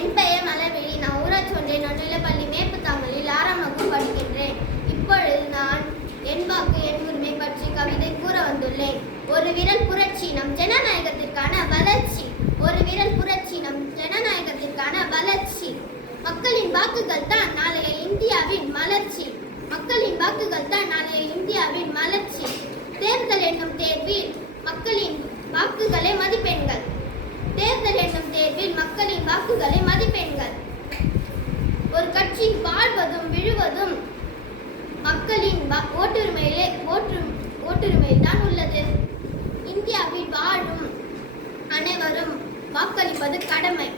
என் பெயர் மலர்விழி. நான் ஊராட்சி ஒன்றிய நடுநிலைப்பள்ளி மேப்புத்தாமலில் 6ஆம் வகுப்பு படிக்கின்றேன். இப்பொழுது நான் என் வாக்கு என் உரிமை பற்றி கவிதை கூற வந்துள்ளேன். ஒரு விரல் புரட்சி நம் ஜனநாயகத்திற்கான வளர்ச்சி. ஒரு விரல் புரட்சி நம் ஜனநாயகத்திற்கான வளர்ச்சி. மக்களின் வாக்குகள் தான் நாளைய இந்தியாவின் மலர்ச்சி. மக்களின் வாக்குகள் தான் நாளைய இந்தியாவின் மலர்ச்சி. தேர்தல் என்னும் தேர்வில் மக்களின் வாக்குகளை மதிப்பெண்கள். தேர்தல் என்னும் தேர்வில் மக்களின் வாக்குகளை மதிப்பெண்கள். ஒரு கட்சி வாழ்வதும் விழுவதும் மக்களின் ஓட்டுரிமையில் தான் உள்ளது. இந்தியாவில் வாழும் அனைவரும் வாக்களிப்பது கடமை.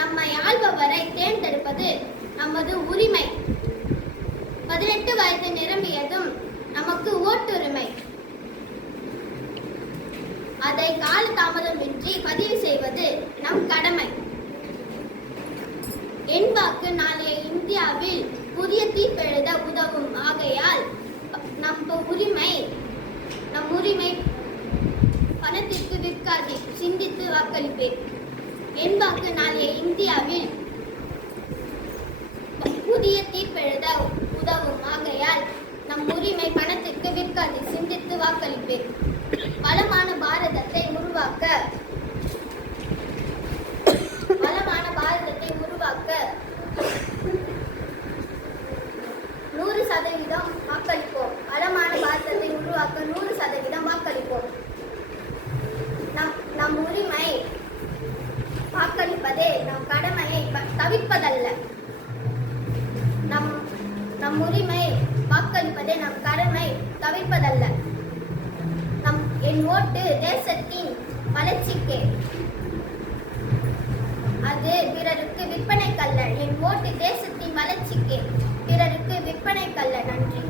நம்மை ஆள்பவரை தேர்ந்தெடுப்பது நமது உரிமை. 18 வயது நிரம்பியதும் நமக்கு ஓட்டுரிமை. அதை கால தாமதமின்றி பதிவு செய்வது நம் கடமை. என் வாக்கு நாளைய இந்தியாவில் புதிய தீர்ப்பெழுத உதவும். ஆகையால் நம் உரிமை பணத்திற்கு விற்காது, சிந்தித்து வாக்களிப்பேன். என் வாக்கு நாளைய இந்தியாவில் புதிய தீர்ப்பெழுத உதவும். ஆகையால் நம் உரிமை பணத்திற்கு விற்காது, சிந்தித்து வாக்களிப்பேன். வளமான பாரதத்தை உருவாக்க 100% வாக்களிப்போம். வளமான பாரதத்தை உருவாக்க 100% வாக்களிப்போம். நம் உரிமை வாக்களிப்பதே நம் கடமையை தவிர்ப்பதல்ல. நம் உரிமை வாக்களிப்பதே நம் கடமை தவிர்ப்பதல்ல. என் ஓட்டு தேசத்தின் வளர்ச்சிக்கே, அது பிறருக்கு விற்பனைக்கல்ல. என் ஓட்டு தேசத்தின் வளர்ச்சிக்கே, பிறருக்கு விற்பனைக்கல்ல. நன்றி.